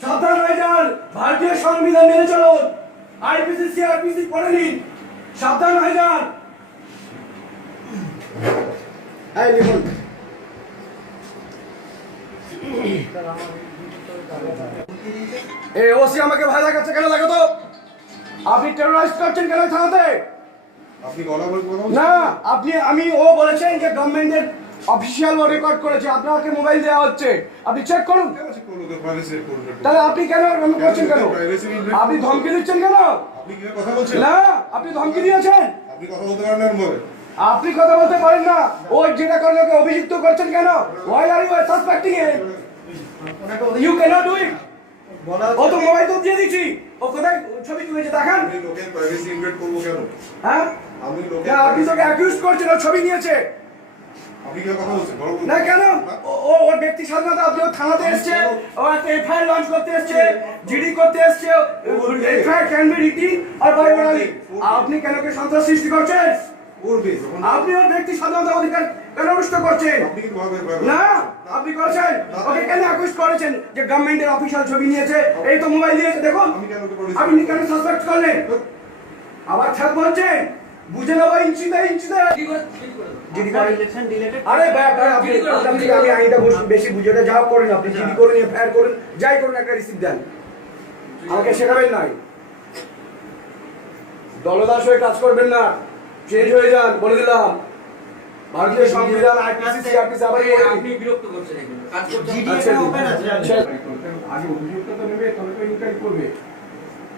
সাবধান হয়ে যান ভারতীয় সংবিধান মেনে চলুন আইপিসি সিআরপিসি পড়ে নিন। সাবধান হয়ে যান এই লিখুন। ওসি আমাকে ভয় দেখাচ্ছে কেন দেখো তো? আপনি টেরোরাইজ করছেন কেন থানাতে? আপনি বলে না আপনি আমি ও বলেছেন যে গভর্নমেন্টের অফিসিয়াল ও রেকর্ড করেছে আপনাকে মোবাইল দেওয়া হচ্ছে। আপনি চেক করুন। তাহলে আপনি কেন এরকম করছেন কেন? আপনি ধমকি দিচ্ছেন কেন? আপনি কথা বলছেন? না আপনি ধমকি দিয়েছেন। আপনি কথা বলতে পারেন না আপনি কথা বলতে পারেন না। ও যেটা করলে ওকে অভিযুক্ত করছেন কেন? Why are you suspecting you can't do it ও তো মোবাইল তো দিয়ে দিচ্ছি ও কোথায় ছবি তুলেছে দেখান। লোকের privacy invade করব কেন? হ্যাঁ? আমি লোকের আপনি তোকে অ্যাকিউজ করছেন ও ছবি নিয়েছে। না কেন? ও- ও ওর ব্যক্তি স্বাধীনতা আপনি থানাতে এসছে ও একটা এফআইআর লঞ্চ করতে এসছে জিডি করতে এসছে FIR can be written or by orally আপনি কেন কে সন্ত্রাস সৃষ্টি করছেন? আপনি ওর ব্যক্তি স্বাধীনতা অধিকার কেন নষ্ট করছেন? না আপনি করছেন। ওকে কেন অ্যাকুইজ করেছেন যে গভর্নমেন্টের অফিসিয়াল ছবি নিয়েছে? এই তো মোবাইল দিয়েছে দেখুন? আপনি কেন সাসপেক্ট করলেন? আবার ছাদ বলছেন? বুঝে নেব ইঞ্চিতে ইঞ্চিতে জিডি করে ইলেকশন ডিলেটেড আরে ব্যাপ আপনি আমি বেশি বুঝে ওটা যা করেন আপনি জিডি করুন এফআইআর করুন যাই করুন একটা রিসিপ্ট দেন। আমাকে শেখাবেন নাই। দলদাস হয়ে কাজ করবেন না। চেঞ্জ হয়ে যান বলে দিলাম। ভারতীয় সংবিধান আইপিসি সিআরপিসি আবার আপনি বিরক্ত করছেন কাজ করছেন আচ্ছা, ওপেন আছে। আচ্ছা। আগে অভিযোগটা তো নেবে তবে তো ইনকোয়ারি করবে।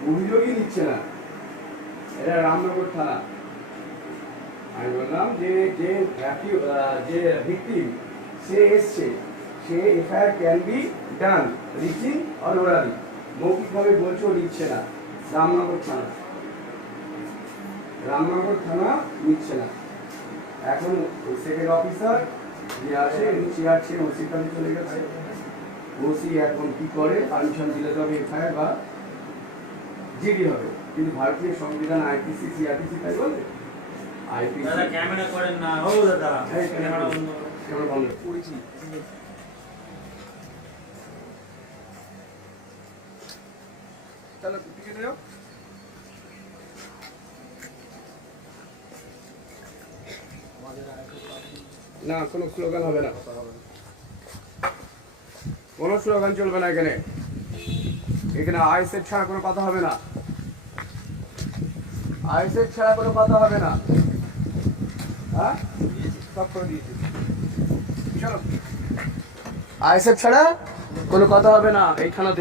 অভিযোগই নিচ্ছে না। এটা রামনগর থানা। আমি বললাম যে যে যে ভিকটিম সে এসছে, সে FIR can be done writing or orally মৌখিকভাবে বলছে ও নিচ্ছে না। রামনগর থানা। রামনগর থানা নিচ্ছে না। এখন সেকেন্ড অফিসার যে আসে চেয়ার ছেড়ে ওসির কাছে চলে গেছে। ওসি এখন কি করে? পারমিশন দিলে তবে এফআইআর বা জিডি হবে। কিন্তু ভারতীয় সংবিধান আইপিসি সিআরপিসি তাই বলে? আইপিসি দাদা ক্যামেরা করেন না। ও দাদা। ক্যামেরা বন্ধ ক্যামেরা বন্ধ। করেছি। চলো টিকে যাও না কোনো স্লোগান হবে না। কোনো স্লোগান চলবে না এখানে। এখানে আইসেট ছাড়া কোনো কথা হবে না। আইসেট ছাড়া কোনো কথা হবে না। হ্যাঁ? আইসেট ছাড়া কোনো কথা হবে না এই থানাতে